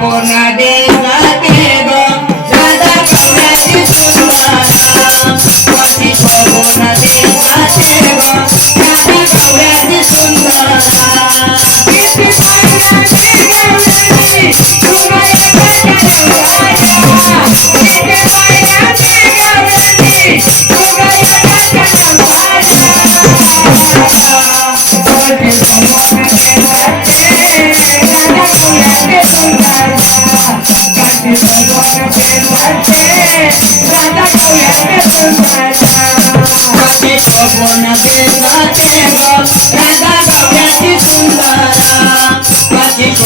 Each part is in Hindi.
Bonaparte.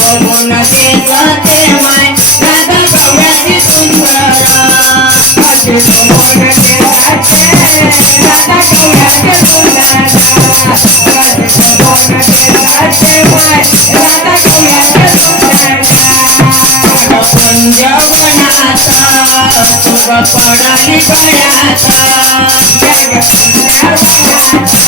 यमुना देवते मैं राधा भगवती सुंदरा अति यमुना देवते राधा भगवती सुंदरा अति यमुना देवते मैं राधा भगवती सुंदरा कुंज बनाता तुम पढ़ा निकलता जग कुंज बनाता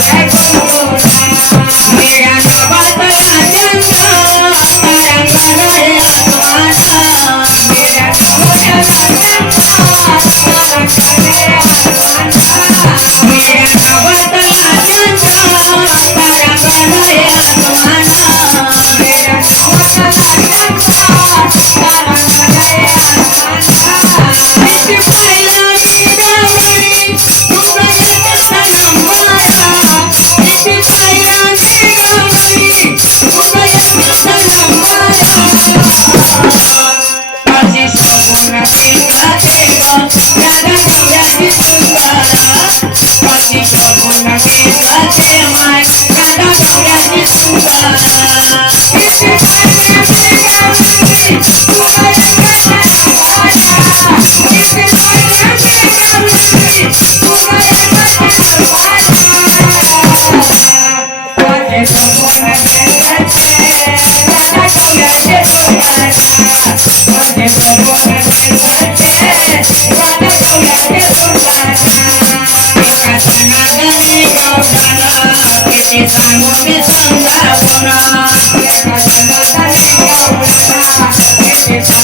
hey Thank you.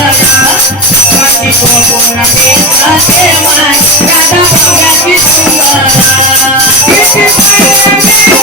Cada hogar es tu